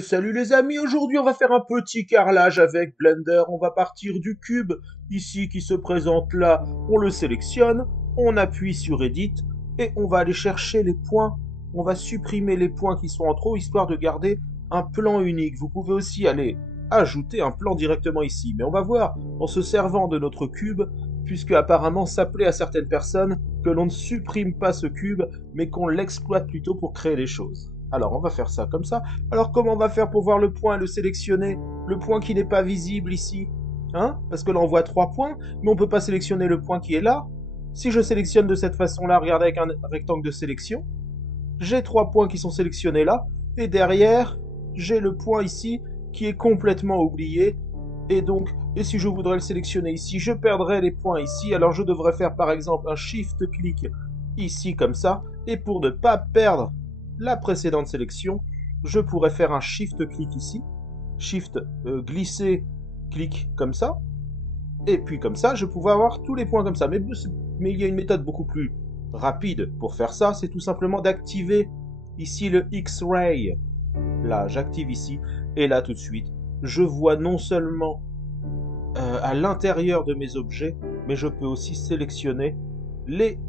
Salut les amis, aujourd'hui on va faire un petit carrelage avec Blender. On va partir du cube ici qui se présente là, on le sélectionne, on appuie sur Edit et on va aller chercher les points. On va supprimer les points qui sont en trop histoire de garder un plan unique. Vous pouvez aussi aller ajouter un plan directement ici. Mais on va voir en se servant de notre cube, puisque apparemment ça plaît à certaines personnes que l'on ne supprime pas ce cube, mais qu'on l'exploite plutôt pour créer des choses. Alors on va faire ça comme ça. Alors comment on va faire pour voir le point et le sélectionner? Le point qui n'est pas visible ici. Hein? Parce que là on voit 3 points, mais on ne peut pas sélectionner le point qui est là. Si je sélectionne de cette façon-là, regardez avec un rectangle de sélection, j'ai 3 points qui sont sélectionnés là, et derrière, j'ai le point ici qui est complètement oublié. Et donc, et si je voudrais le sélectionner ici, je perdrais les points ici. Alors je devrais faire par exemple un shift-clic ici comme ça. Et pour ne pas perdre la précédente sélection, je pourrais faire un shift-clic ici. Shift glisser, clic comme ça. Et puis comme ça, je pourrais avoir tous les points comme ça. Mais il y a une méthode beaucoup plus rapide pour faire ça. C'est tout simplement d'activer ici le X-Ray. Là, j'active ici. Et là, tout de suite, je vois non seulement à l'intérieur de mes objets, mais je peux aussi sélectionner les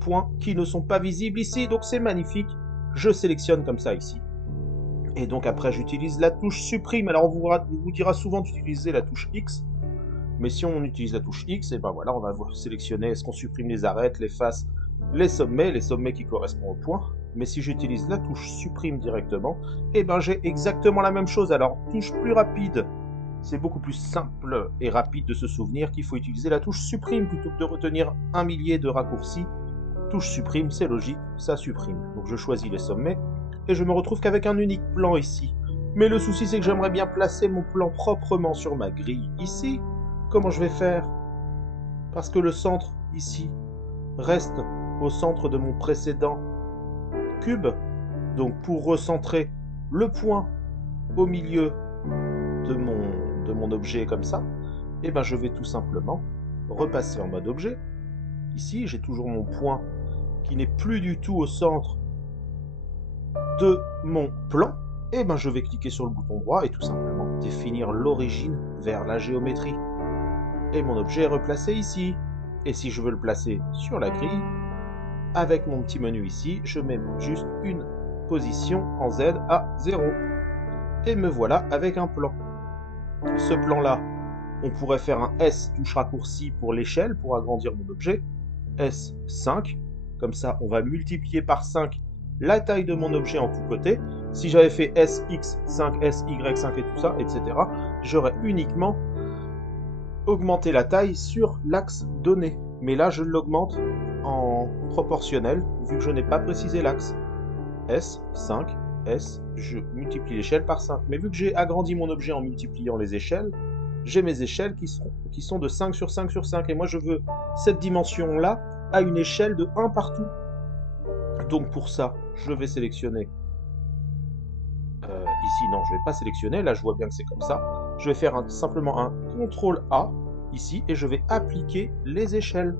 points qui ne sont pas visibles ici. Donc c'est magnifique. Je sélectionne comme ça ici. Et donc après, j'utilise la touche supprime. Alors on vous dira souvent d'utiliser la touche X. Mais si on utilise la touche X, et ben voilà, on va sélectionner est-ce qu'on supprime les arêtes, les faces, les sommets qui correspondent au point. Mais si j'utilise la touche supprime directement, et ben j'ai exactement la même chose. Alors, touche plus rapide, c'est beaucoup plus simple et rapide de se souvenir qu'il faut utiliser la touche supprime plutôt que de retenir un millier de raccourcis. Touche supprime, c'est logique, ça supprime. Donc je choisis les sommets et je me retrouve qu'avec un unique plan ici. Mais le souci, c'est que j'aimerais bien placer mon plan proprement sur ma grille ici. Comment je vais faire? Parce que le centre, ici, reste au centre de mon précédent cube. Donc pour recentrer le point au milieu de mon objet comme ça, et ben je vais tout simplement repasser en mode objet. Ici, j'ai toujours mon point qui n'est plus du tout au centre de mon plan. Et ben je vais cliquer sur le bouton droit et tout simplement définir l'origine vers la géométrie. Et mon objet est replacé ici. Et si je veux le placer sur la grille, avec mon petit menu ici, je mets juste une position en Z à 0. Et me voilà avec un plan. Ce plan-là, on pourrait faire un S touche raccourci pour l'échelle, pour agrandir mon objet. S5, comme ça on va multiplier par 5 la taille de mon objet en tous côtés. Si j'avais fait SX5, SY5 et tout ça, etc., j'aurais uniquement augmenter la taille sur l'axe donné. Mais là, je l'augmente en proportionnel, vu que je n'ai pas précisé l'axe. S, 5, S, je multiplie l'échelle par 5. Mais vu que j'ai agrandi mon objet en multipliant les échelles, j'ai mes échelles qui sont de 5 sur 5 sur 5. Et moi, je veux cette dimension-là à une échelle de 1 partout. Donc pour ça, je vais sélectionner ici, non, je ne vais pas sélectionner, là je vois bien que c'est comme ça. Je vais faire simplement un CTRL-A ici et je vais appliquer les échelles.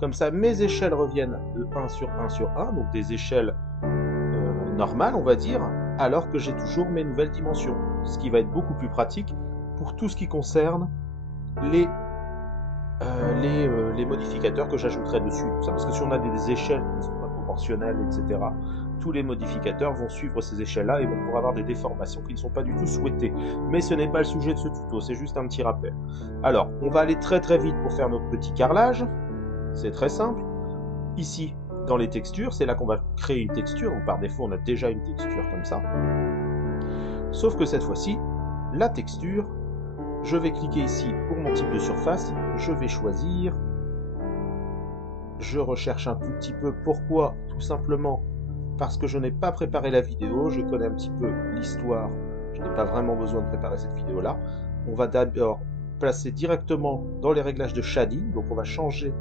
Comme ça, mes échelles reviennent de 1 sur 1 sur 1, donc des échelles normales, on va dire, alors que j'ai toujours mes nouvelles dimensions. Ce qui va être beaucoup plus pratique pour tout ce qui concerne les modificateurs que j'ajouterai dessus. Tout ça, parce que si on a des échelles qui ne sont pas proportionnelles, etc., tous les modificateurs vont suivre ces échelles-là et vont pouvoir avoir des déformations qui ne sont pas du tout souhaitées. Mais ce n'est pas le sujet de ce tuto, c'est juste un petit rappel. Alors, on va aller très très vite pour faire notre petit carrelage. C'est très simple. Ici, dans les textures, c'est là qu'on va créer une texture. Donc, par défaut, on a déjà une texture comme ça. Sauf que cette fois-ci, la texture, je vais cliquer ici pour mon type de surface. Je vais choisir. Je recherche un tout petit peu. Pourquoi? Tout simplement parce que je n'ai pas préparé la vidéo. Je connais un petit peu l'histoire. Je n'ai pas vraiment besoin de préparer cette vidéo-là. On va d'abord placer directement dans les réglages de shading. Donc on va changer.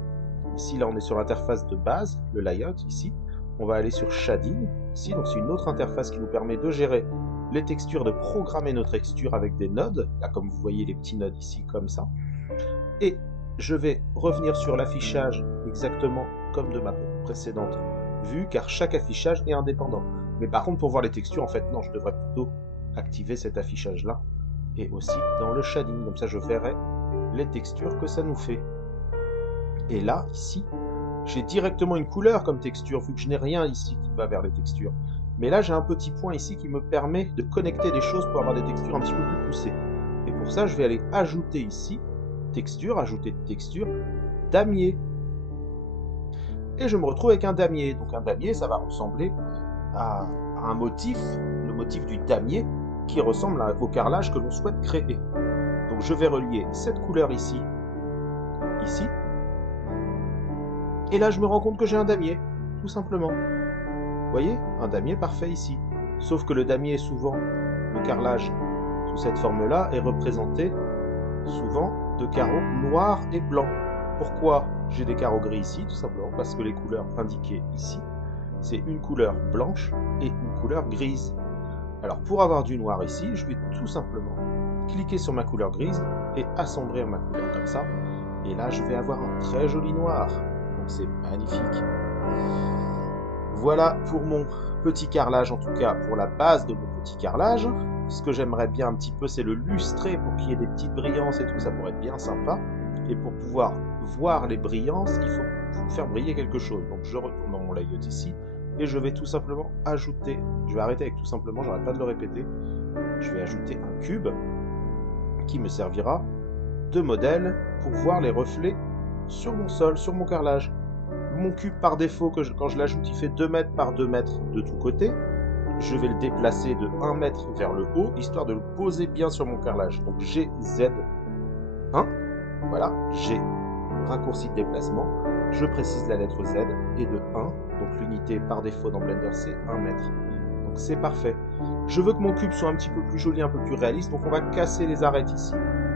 Ici, là, on est sur l'interface de base, le layout, ici. On va aller sur shading, ici. Donc c'est une autre interface qui nous permet de gérer les textures, de programmer nos textures avec des nodes. Là, comme vous voyez, les petits nodes ici, comme ça. Et je vais revenir sur l'affichage exactement comme de ma précédente vue, car chaque affichage est indépendant. Mais par contre, pour voir les textures, en fait, non, je devrais plutôt activer cet affichage-là. Et aussi dans le shading, comme ça je verrai les textures que ça nous fait. Et là, ici, j'ai directement une couleur comme texture, vu que je n'ai rien ici qui va vers les textures. Mais là, j'ai un petit point ici qui me permet de connecter des choses pour avoir des textures un petit peu plus poussées. Et pour ça, je vais aller ajouter ici, texture, ajouter texture, damier. Et je me retrouve avec un damier. Donc un damier, ça va ressembler à un motif, le motif du damier, qui ressemble au carrelage que l'on souhaite créer. Donc je vais relier cette couleur ici, ici. Et là, je me rends compte que j'ai un damier, tout simplement. Vous voyez, un damier parfait ici. Sauf que le damier, souvent, le carrelage sous cette forme-là est représenté souvent de carreaux noirs et blancs. Pourquoi j'ai des carreaux gris ici? Tout simplement parce que les couleurs indiquées ici, c'est une couleur blanche et une couleur grise. Alors pour avoir du noir ici, je vais tout simplement cliquer sur ma couleur grise et assombrir ma couleur comme ça. Et là, je vais avoir un très joli noir. Donc c'est magnifique. Voilà pour mon petit carrelage, en tout cas pour la base de mon petit carrelage. Ce que j'aimerais bien un petit peu, c'est le lustrer pour qu'il y ait des petites brillances et tout, ça pourrait être bien sympa. Et pour pouvoir voir les brillances, il faut faire briller quelque chose. Donc je retourne dans mon layout ici et je vais tout simplement ajouter, je vais arrêter avec tout simplement, j'arrête pas de le répéter, je vais ajouter un cube qui me servira de modèle pour voir les reflets sur mon sol, sur mon carrelage. Mon cube par défaut, quand je l'ajoute, il fait 2 mètres par 2 mètres de tous côtés. Je vais le déplacer de 1 mètre vers le haut, histoire de le poser bien sur mon carrelage. Donc GZ1, voilà, G, raccourci de déplacement. Je précise la lettre Z et de 1, donc l'unité par défaut dans Blender c'est 1 mètre. Donc c'est parfait. Je veux que mon cube soit un petit peu plus joli, un peu plus réaliste, donc on va casser les arêtes ici.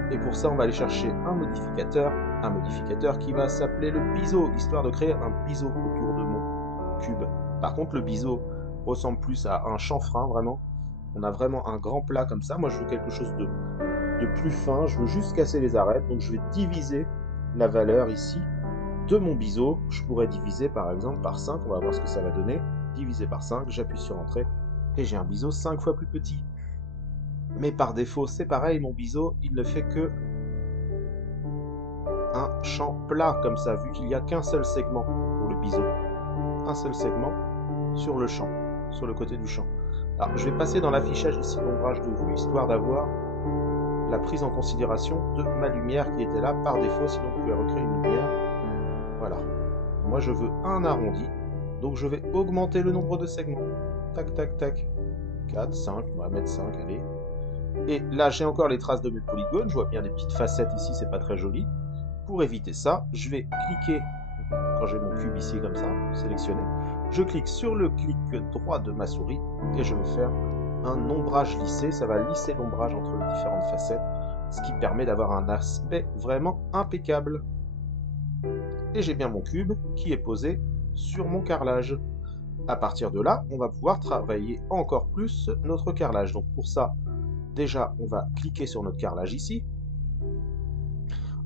Et pour ça, on va aller chercher un modificateur qui va s'appeler le biseau, histoire de créer un biseau autour de mon cube. Par contre, le biseau ressemble plus à un chanfrein, vraiment. On a vraiment un grand plat comme ça. Moi, je veux quelque chose de plus fin. Je veux juste casser les arêtes. Donc, je vais diviser la valeur ici de mon biseau. Je pourrais diviser, par exemple, par 5. On va voir ce que ça va donner. Diviser par 5, j'appuie sur Entrée. Et j'ai un biseau 5 fois plus petit. Mais par défaut, c'est pareil, mon biseau, il ne fait que un champ plat, comme ça, vu qu'il n'y a qu'un seul segment pour le biseau. Un seul segment sur le champ, sur le côté du champ. Alors, je vais passer dans l'affichage ici d'ombrage de vue, histoire d'avoir la prise en considération de ma lumière qui était là par défaut, sinon vous pouvez recréer une lumière. Voilà. Moi, je veux un arrondi, donc je vais augmenter le nombre de segments. Tac, tac, tac. 4, 5, on va mettre 5, allez. Et là, j'ai encore les traces de mes polygones. Je vois bien des petites facettes ici, c'est pas très joli. Pour éviter ça, je vais cliquer, quand j'ai mon cube ici comme ça, sélectionné, je clique sur le clic droit de ma souris et je vais faire un ombrage lissé. Ça va lisser l'ombrage entre les différentes facettes, ce qui permet d'avoir un aspect vraiment impeccable. Et j'ai bien mon cube qui est posé sur mon carrelage. À partir de là, on va pouvoir travailler encore plus notre carrelage. Donc pour ça, déjà, on va cliquer sur notre carrelage ici.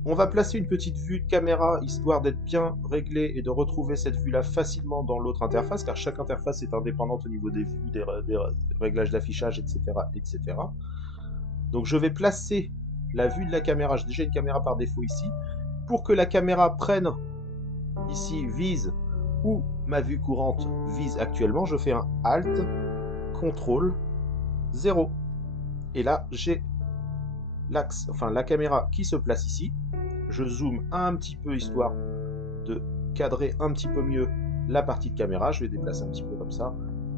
On va placer une petite vue de caméra, histoire d'être bien réglé et de retrouver cette vue-là facilement dans l'autre interface, car chaque interface est indépendante au niveau des vues, des réglages d'affichage, etc., etc. Donc je vais placer la vue de la caméra, j'ai déjà une caméra par défaut ici, pour que la caméra prenne ici, vise, où ma vue courante vise actuellement, je fais un Alt, CTRL, 0. Et là, j'ai l'axe, enfin la caméra qui se place ici. Je zoome un petit peu, histoire de cadrer un petit peu mieux la partie de caméra. Je vais déplacer un petit peu comme ça.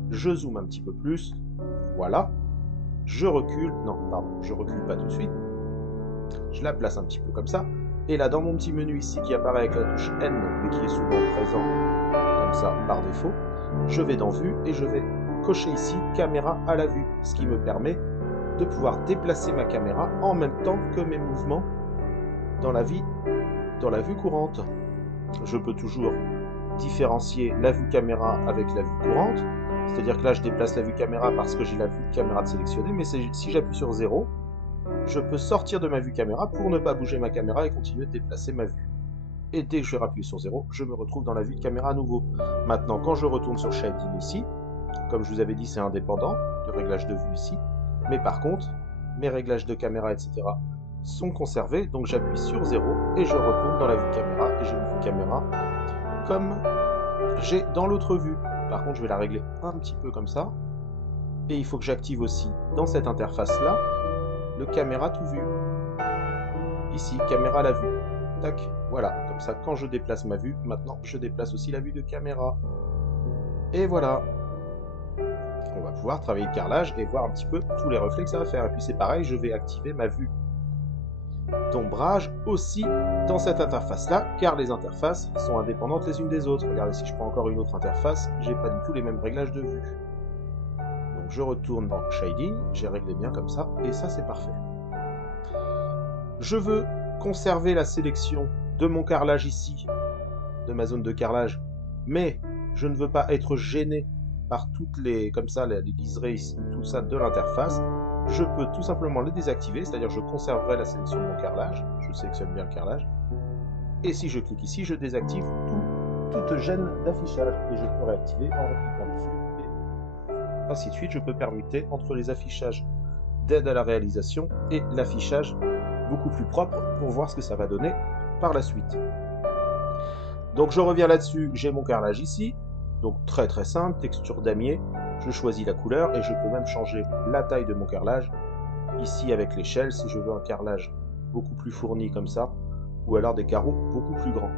Je zoome un petit peu plus. Voilà. Je recule. Non, pardon, je recule pas tout de suite. Je la place un petit peu comme ça. Et là, dans mon petit menu ici qui apparaît avec la touche N, mais qui est souvent présent comme ça par défaut, je vais dans Vue et je vais cocher ici Caméra à la vue, ce qui me permet de pouvoir déplacer ma caméra en même temps que mes mouvements dans la vue courante. Je peux toujours différencier la vue caméra avec la vue courante, c'est-à-dire que là je déplace la vue caméra parce que j'ai la vue caméra de sélectionner, mais si j'appuie sur 0, je peux sortir de ma vue caméra pour ne pas bouger ma caméra et continuer de déplacer ma vue. Et dès que je vais appuyer sur 0, je me retrouve dans la vue de caméra à nouveau. Maintenant, quand je retourne sur Shading ici, comme je vous avais dit, c'est indépendant, le réglage de vue ici, Mais par contre, mes réglages de caméra, etc. sont conservés. Donc j'appuie sur 0 et je retourne dans la vue caméra. Et j'ai une vue caméra comme j'ai dans l'autre vue. Par contre, je vais la régler un petit peu comme ça. Et il faut que j'active aussi dans cette interface-là le caméra tout vu. Ici, caméra à la vue. Tac, voilà. Comme ça, quand je déplace ma vue, maintenant, je déplace aussi la vue de caméra. Et voilà. On va pouvoir travailler le carrelage et voir un petit peu tous les reflets que ça va faire. Et puis c'est pareil, je vais activer ma vue d'ombrage aussi dans cette interface-là, car les interfaces sont indépendantes les unes des autres. Regardez, si je prends encore une autre interface, j'ai pas du tout les mêmes réglages de vue. Donc je retourne dans Shading, j'ai réglé bien comme ça, et ça c'est parfait. Je veux conserver la sélection de mon carrelage ici, de ma zone de carrelage, mais je ne veux pas être gêné par toutes les, comme ça, les liserés ici, tout ça de l'interface. Je peux tout simplement les désactiver, c'est-à-dire je conserverai la sélection de mon carrelage, je sélectionne bien le carrelage, et si je clique ici, je désactive toute gêne d'affichage, et je peux réactiver en cliquant dessus, et ainsi de suite. Je peux permuter entre les affichages d'aide à la réalisation et l'affichage beaucoup plus propre pour voir ce que ça va donner par la suite. Donc je reviens là-dessus, j'ai mon carrelage ici, donc très très simple, texture damier, je choisis la couleur et je peux même changer la taille de mon carrelage, ici avec l'échelle si je veux un carrelage beaucoup plus fourni comme ça, ou alors des carreaux beaucoup plus grands.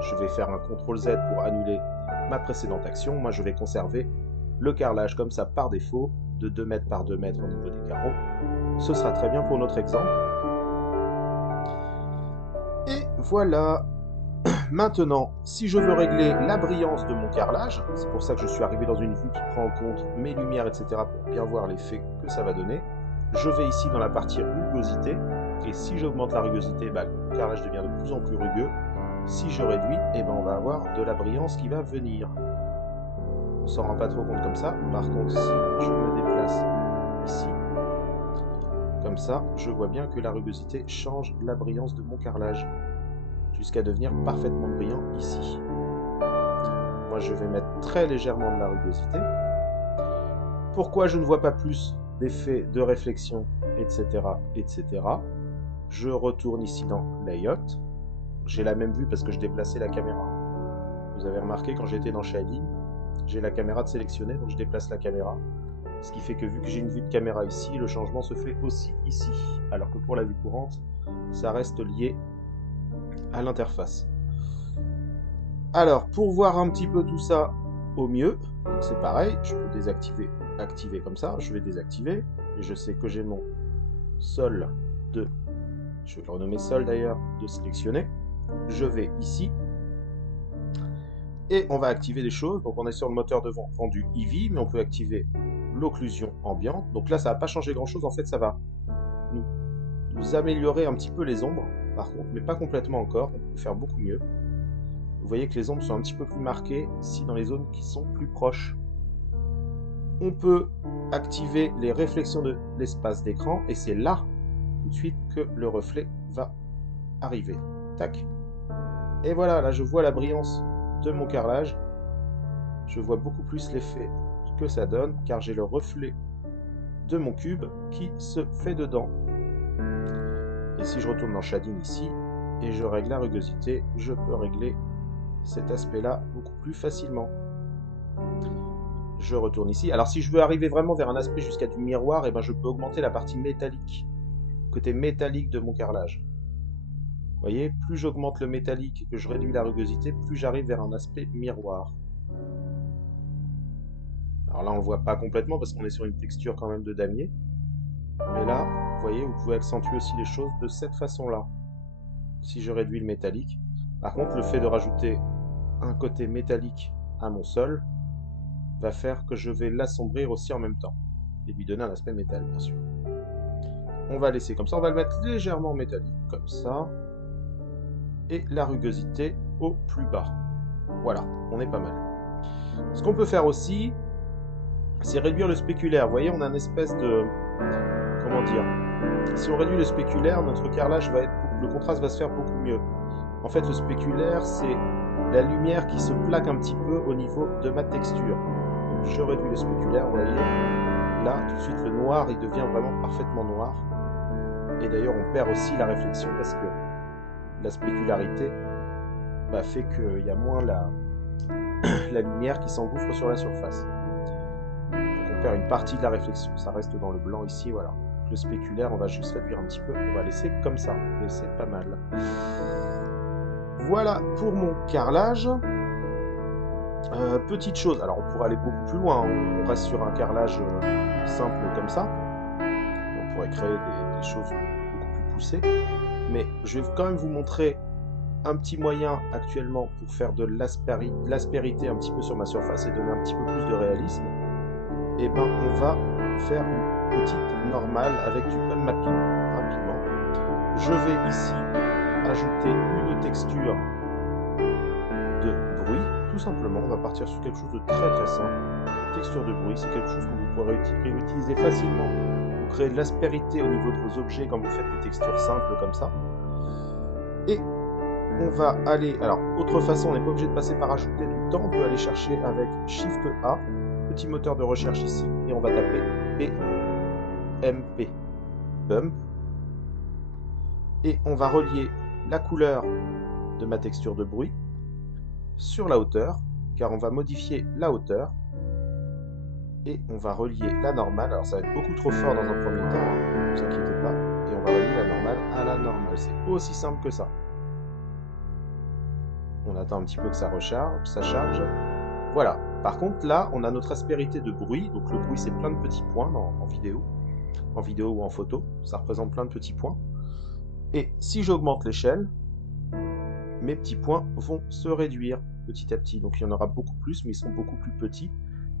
Je vais faire un CTRL Z pour annuler ma précédente action, moi je vais conserver le carrelage comme ça par défaut, de 2 mètres par 2 mètres au niveau des carreaux, ce sera très bien pour notre exemple. Et voilà. Maintenant, si je veux régler la brillance de mon carrelage, c'est pour ça que je suis arrivé dans une vue qui prend en compte mes lumières, etc. pour bien voir l'effet que ça va donner, je vais ici dans la partie rugosité, et si j'augmente la rugosité, le carrelage devient de plus en plus rugueux. Si je réduis, on va avoir de la brillance qui va venir. On s'en rend pas trop compte comme ça. Par contre, si je me déplace ici, comme ça, je vois bien que la rugosité change la brillance de mon carrelage, jusqu'à devenir parfaitement brillant ici. Moi, je vais mettre très légèrement de la rugosité. Pourquoi je ne vois pas plus d'effets de réflexion, etc., etc. Je retourne ici dans Layout. J'ai la même vue parce que je déplaçais la caméra. Vous avez remarqué, quand j'étais dans Shading, j'ai la caméra de sélectionner, donc je déplace la caméra. Ce qui fait que vu que j'ai une vue de caméra ici, le changement se fait aussi ici. Alors que pour la vue courante, ça reste lié à l'interface. Alors, pour voir un petit peu tout ça au mieux, c'est pareil, je peux désactiver, activer comme ça, je vais désactiver, et je sais que j'ai mon sol de, je vais le renommer sol d'ailleurs, de sélectionner. Je vais ici, et on va activer des choses. Donc on est sur le moteur de rendu Eevee, mais on peut activer l'occlusion ambiante. Donc là, ça va pas changer grand chose, en fait, ça va nous améliorer un petit peu les ombres, par contre, mais pas complètement encore, on peut faire beaucoup mieux. Vous voyez que les ombres sont un petit peu plus marquées ici dans les zones qui sont plus proches. On peut activer les réflexions de l'espace d'écran, et c'est là, tout de suite, que le reflet va arriver. Tac. Et voilà, là je vois la brillance de mon carrelage. Je vois beaucoup plus l'effet que ça donne, car j'ai le reflet de mon cube qui se fait dedans. Et si je retourne dans Shading ici, et je règle la rugosité, je peux régler cet aspect-là beaucoup plus facilement. Je retourne ici. Alors si je veux arriver vraiment vers un aspect jusqu'à du miroir, je peux augmenter la partie métallique, côté métallique de mon carrelage. Vous voyez, plus j'augmente le métallique et que je réduis la rugosité, plus j'arrive vers un aspect miroir. Alors là, on ne le voit pas complètement parce qu'on est sur une texture quand même de damier. Mais là, vous voyez, vous pouvez accentuer aussi les choses de cette façon-là. Si je réduis le métallique. Par contre, le fait de rajouter un côté métallique à mon sol va faire que je vais l'assombrir aussi en même temps. Et lui donner un aspect métal, bien sûr. On va laisser comme ça. On va le mettre légèrement métallique, comme ça. Et la rugosité au plus bas. Voilà, on est pas mal. Ce qu'on peut faire aussi, c'est réduire le spéculaire. Vous voyez, on a une espèce de... Comment dire? Si on réduit le spéculaire, notre carrelage va être... Le contraste va se faire beaucoup mieux. En fait, le spéculaire, c'est la lumière qui se plaque un petit peu au niveau de ma texture. Donc, je réduis le spéculaire, vous voyez. là, tout de suite, le noir, il devient vraiment parfaitement noir. Et d'ailleurs, on perd aussi la réflexion parce que la spécularité fait qu'il y a moins la lumière qui s'engouffre sur la surface. Donc on perd une partie de la réflexion. Ça reste dans le blanc ici, voilà. Le spéculaire, on va juste réduire un petit peu. On va laisser comme ça. Et c'est pas mal. Voilà pour mon carrelage. Petite chose, alors on pourrait aller beaucoup plus loin. On reste sur un carrelage simple comme ça. On pourrait créer des choses beaucoup plus poussées. Mais je vais quand même vous montrer un petit moyen actuellement pour faire de l'aspérité un petit peu sur ma surface et donner un petit peu plus de réalisme. Et ben on va faire une petite normale avec du unmapping rapidement. Je vais ici ajouter une texture de bruit, tout simplement. On va partir sur quelque chose de très simple. Texture de bruit, c'est quelque chose que vous pourrez utiliser facilement pour créer de l'aspérité au niveau de vos objets quand vous faites des textures simples comme ça. Et on va aller, alors autre façon, on n'est pas obligé de passer par ajouter du temps, on peut aller chercher avec Shift A, petit moteur de recherche ici, et on va taper BMP, Bump, et on va relier la couleur de ma texture de bruit sur la hauteur, car on va modifier la hauteur, et on va relier la normale. Alors ça va être beaucoup trop fort dans un premier temps, ne vous inquiétez pas, et on va relier la normale à la normale. C'est aussi simple que ça. On attend un petit peu que ça recharge, ça charge. Voilà. Par contre, là, on a notre aspérité de bruit. Donc le bruit, c'est plein de petits points en vidéo ou en photo. Ça représente plein de petits points. Et si j'augmente l'échelle, mes petits points vont se réduire petit à petit. Donc il y en aura beaucoup plus, mais ils sont beaucoup plus petits.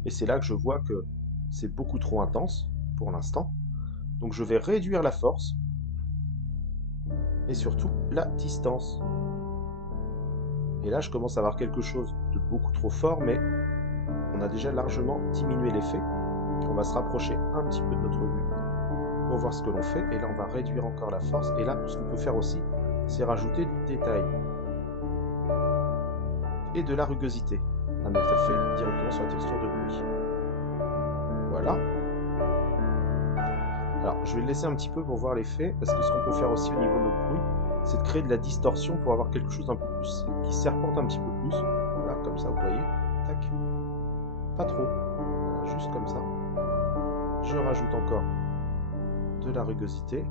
Et c'est là que je vois que c'est beaucoup trop intense pour l'instant. Donc je vais réduire la force et surtout la distance. Et là, je commence à avoir quelque chose de beaucoup trop fort, mais on a déjà largement diminué l'effet. On va se rapprocher un petit peu de notre vue pour voir ce que l'on fait. Et là, on va réduire encore la force. Et là, ce qu'on peut faire aussi, c'est rajouter du détail et de la rugosité à mettre effet directement sur la texture de bruit. Voilà. Alors, je vais le laisser un petit peu pour voir l'effet, parce que ce qu'on peut faire aussi au niveau de notre bruit, c'est de créer de la distorsion pour avoir quelque chose un peu plus, qui serpente un petit peu plus. Voilà, comme ça, vous voyez. Tac. Pas trop. Voilà, juste comme ça. Je rajoute encore de la rugosité.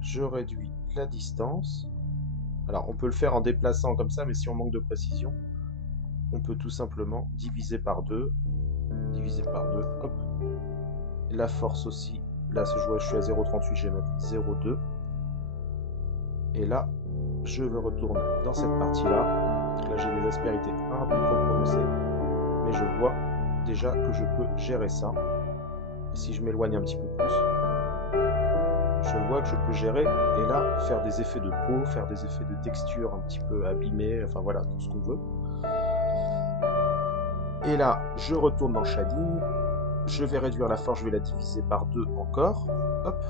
Je réduis la distance. Alors, on peut le faire en déplaçant comme ça, mais si on manque de précision, on peut tout simplement diviser par 2. Hop. La force aussi. Là, je suis à 0,38, je vais mettre 0,2. Et là, je veux retourner dans cette partie-là. Là, j'ai des aspérités un peu trop prononcées, mais je vois déjà que je peux gérer ça. Et si je m'éloigne un petit peu plus, je vois que je peux gérer et là, faire des effets de peau, faire des effets de texture un petit peu abîmés, enfin voilà, tout ce qu'on veut. Et là, je retourne dans le shading. Je vais réduire la force, je vais la diviser par 2 encore. Hop.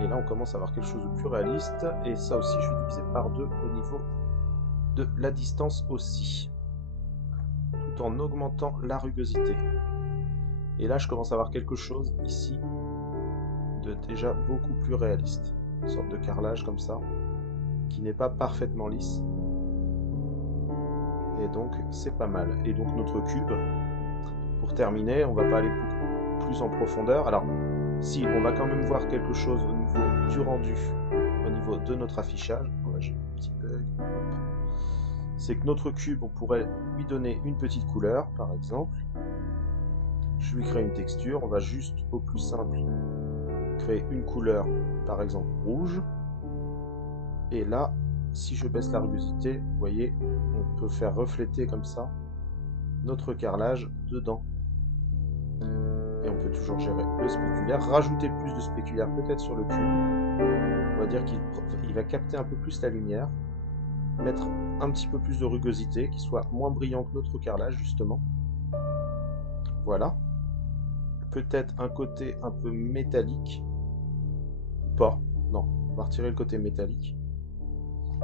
Et là, on commence à avoir quelque chose de plus réaliste. Et ça aussi, je vais diviser par 2 au niveau de la distance aussi. Tout en augmentant la rugosité. Et là, je commence à avoir quelque chose ici de déjà beaucoup plus réaliste. Une sorte de carrelage comme ça, qui n'est pas parfaitement lisse. Et donc, c'est pas mal. Et donc, notre cube, pour terminer, on va pas aller beaucoup plus en profondeur. Alors, si, on va quand même voir quelque chose au niveau du rendu, au niveau de notre affichage. Voilà, j'ai un petit bug. C'est que notre cube, on pourrait lui donner une petite couleur, par exemple. Je lui crée une texture. On va juste, au plus simple, créer une couleur, par exemple rouge. Et là, si je baisse la rugosité, vous voyez, on peut faire refléter comme ça notre carrelage dedans. Et on peut toujours gérer le spéculaire, rajouter plus de spéculaire peut-être sur le cube. On va dire qu'il va capter un peu plus la lumière, mettre un petit peu plus de rugosité, qui soit moins brillant que notre carrelage justement. Voilà. Peut-être un côté un peu métallique, ou pas. Non, on va retirer le côté métallique.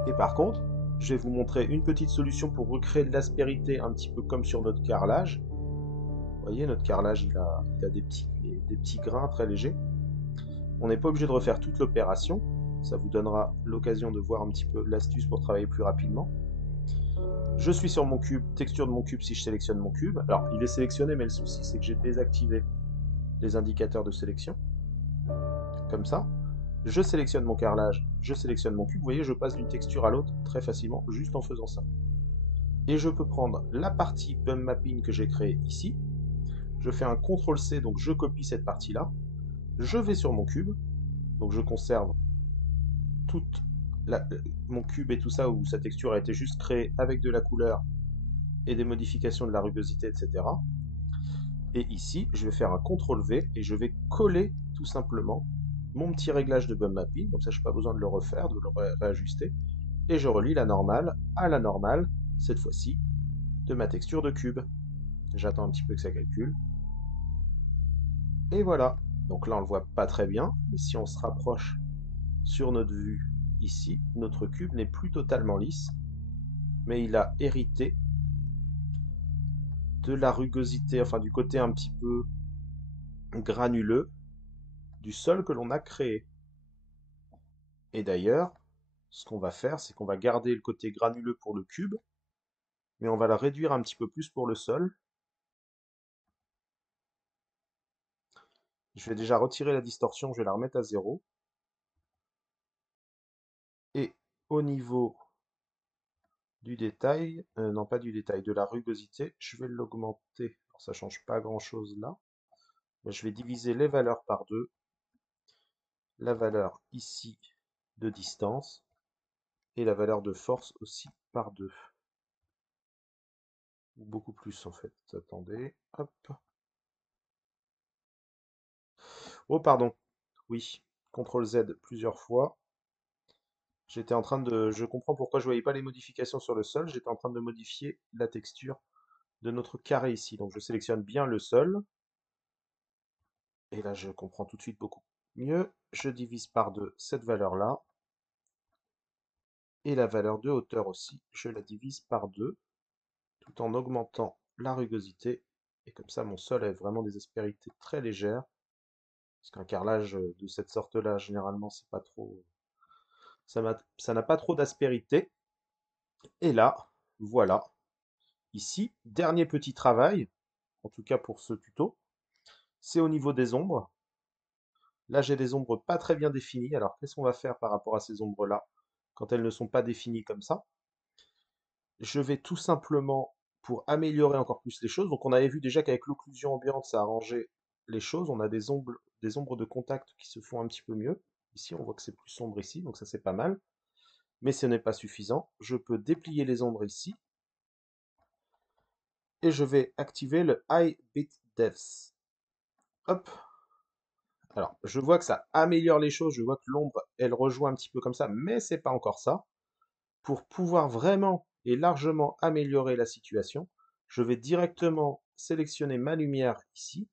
Et par contre, je vais vous montrer une petite solution pour recréer de l'aspérité, un petit peu comme sur notre carrelage. Vous voyez, notre carrelage, il a des petits grains très légers. On n'est pas obligé de refaire toute l'opération. Ça vous donnera l'occasion de voir un petit peu l'astuce pour travailler plus rapidement. Je suis sur mon cube, texture de mon cube si je sélectionne mon cube. Alors, il est sélectionné, mais le souci, c'est que j'ai désactivé les indicateurs de sélection. Comme ça. Je sélectionne mon carrelage, je sélectionne mon cube. Vous voyez, je passe d'une texture à l'autre très facilement, juste en faisant ça. Et je peux prendre la partie bump mapping que j'ai créée ici. Je fais un CTRL-C, donc je copie cette partie-là. Je vais sur mon cube, donc je conserve toute mon cube et tout ça, où sa texture a été juste créée avec de la couleur et des modifications de la rugosité, etc. Et ici, je vais faire un CTRL-V et je vais coller tout simplement mon petit réglage de bump mapping, comme ça je n'ai pas besoin de le refaire, de le réajuster. Et je relie la normale à la normale, cette fois-ci, de ma texture de cube. J'attends un petit peu que ça calcule. Et voilà. Donc là, on ne le voit pas très bien, mais si on se rapproche sur notre vue ici, notre cube n'est plus totalement lisse, mais il a hérité de la rugosité, enfin du côté un petit peu granuleux du sol que l'on a créé. Et d'ailleurs, ce qu'on va faire, c'est qu'on va garder le côté granuleux pour le cube, mais on va la réduire un petit peu plus pour le sol. Je vais déjà retirer la distorsion, je vais la remettre à 0. Et au niveau du détail, non pas du détail, de la rugosité, je vais l'augmenter. Ça change pas grand-chose là. Mais je vais diviser les valeurs par 2. La valeur ici de distance et la valeur de force aussi par 2. Ou beaucoup plus en fait. Attendez, hop. Oh pardon, oui, CTRL Z plusieurs fois. J'étais en train de... Je comprends pourquoi je ne voyais pas les modifications sur le sol. J'étais en train de modifier la texture de notre carré ici. Donc je sélectionne bien le sol. Et là, je comprends tout de suite beaucoup mieux. Je divise par 2 cette valeur-là. Et la valeur de hauteur aussi, je la divise par 2, tout en augmentant la rugosité. Et comme ça, mon sol a vraiment des aspérités très légères. Parce qu'un carrelage de cette sorte-là, généralement, c'est pas trop... Ça n'a pas trop d'aspérité. Et là, voilà. Ici, dernier petit travail, en tout cas pour ce tuto, c'est au niveau des ombres. Là, j'ai des ombres pas très bien définies. Alors, qu'est-ce qu'on va faire par rapport à ces ombres-là quand elles ne sont pas définies comme ça? Je vais tout simplement, pour améliorer encore plus les choses, donc on avait vu déjà qu'avec l'occlusion ambiante, ça arrangeait les choses. On a des ombres de contact qui se font un petit peu mieux. Ici, on voit que c'est plus sombre ici, donc ça c'est pas mal. Mais ce n'est pas suffisant. Je peux déplier les ombres ici. Et je vais activer le High Bit Depth. Hop. Alors, je vois que ça améliore les choses. Je vois que l'ombre, elle rejoint un petit peu comme ça, mais c'est pas encore ça. Pour pouvoir vraiment et largement améliorer la situation, je vais directement sélectionner ma lumière ici.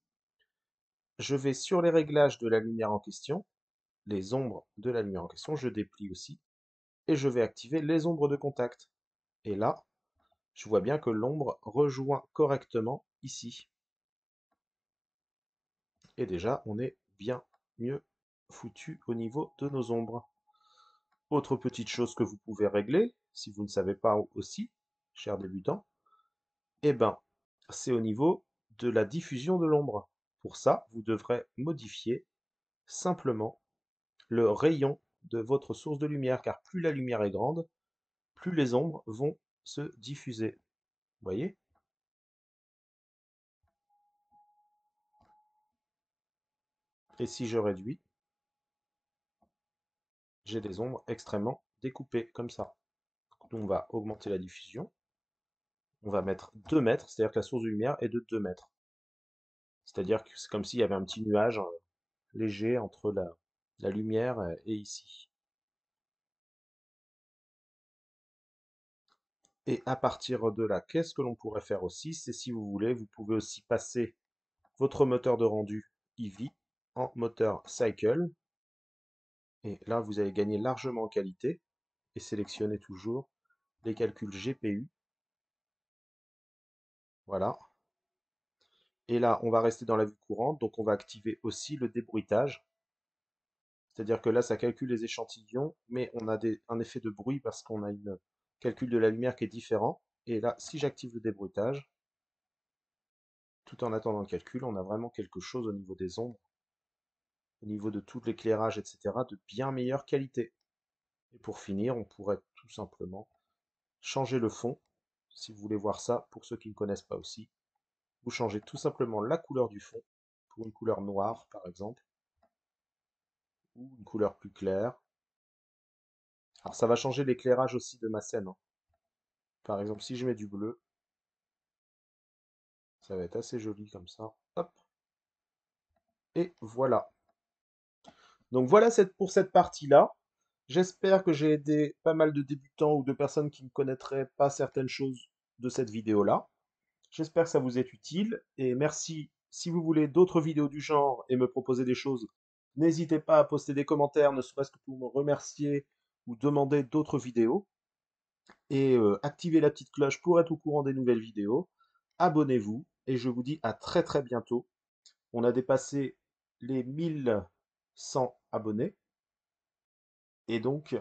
Je vais sur les réglages de la lumière en question, les ombres de la lumière en question, je déplie aussi, et je vais activer les ombres de contact. Et là, je vois bien que l'ombre rejoint correctement ici. Et déjà, on est bien mieux foutu au niveau de nos ombres. Autre petite chose que vous pouvez régler, si vous ne savez pas aussi, chers débutants, eh ben, c'est au niveau de la diffusion de l'ombre. Pour ça, vous devrez modifier simplement le rayon de votre source de lumière, car plus la lumière est grande, plus les ombres vont se diffuser. Vous voyez? Et si je réduis, j'ai des ombres extrêmement découpées, comme ça. Donc on va augmenter la diffusion. On va mettre 2 mètres, c'est-à-dire que la source de lumière est de 2 mètres. C'est-à-dire que c'est comme s'il y avait un petit nuage léger entre la lumière et ici. Et à partir de là, qu'est-ce que l'on pourrait faire aussi? C'est si vous voulez, vous pouvez aussi passer votre moteur de rendu Eevee en moteur Cycle. Et là, vous allez gagner largement en qualité. Et sélectionnez toujours les calculs GPU. Voilà. Et là, on va rester dans la vue courante, donc on va activer aussi le débruitage. C'est-à-dire que là, ça calcule les échantillons, mais on a un effet de bruit parce qu'on a un calcul de la lumière qui est différent. Et là, si j'active le débruitage, tout en attendant le calcul, on a vraiment quelque chose au niveau des ombres, au niveau de tout l'éclairage, etc., de bien meilleure qualité. Et pour finir, on pourrait tout simplement changer le fond, si vous voulez voir ça, pour ceux qui ne connaissent pas aussi. Vous changez tout simplement la couleur du fond, pour une couleur noire par exemple, ou une couleur plus claire. Alors ça va changer l'éclairage aussi de ma scène, hein. Par exemple, si je mets du bleu, ça va être assez joli comme ça. Hop, et voilà. Donc voilà pour cette partie-là. J'espère que j'ai aidé pas mal de débutants ou de personnes qui ne connaîtraient pas certaines choses de cette vidéo-là. J'espère que ça vous est utile et merci. Si vous voulez d'autres vidéos du genre et me proposer des choses, n'hésitez pas à poster des commentaires, ne serait-ce que pour me remercier ou demander d'autres vidéos. Et activez la petite cloche pour être au courant des nouvelles vidéos. Abonnez-vous et je vous dis à très très bientôt. On a dépassé les 1100 abonnés et donc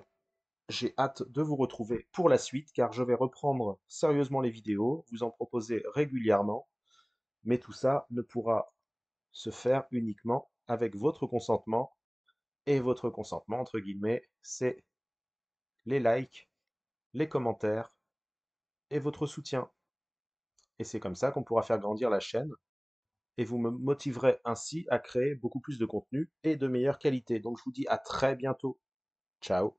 j'ai hâte de vous retrouver pour la suite car je vais reprendre sérieusement les vidéos, vous en proposer régulièrement, mais tout ça ne pourra se faire uniquement avec votre consentement. Et votre consentement, entre guillemets, c'est les likes, les commentaires et votre soutien. Et c'est comme ça qu'on pourra faire grandir la chaîne. Et vous me motiverez ainsi à créer beaucoup plus de contenu et de meilleure qualité. Donc je vous dis à très bientôt. Ciao.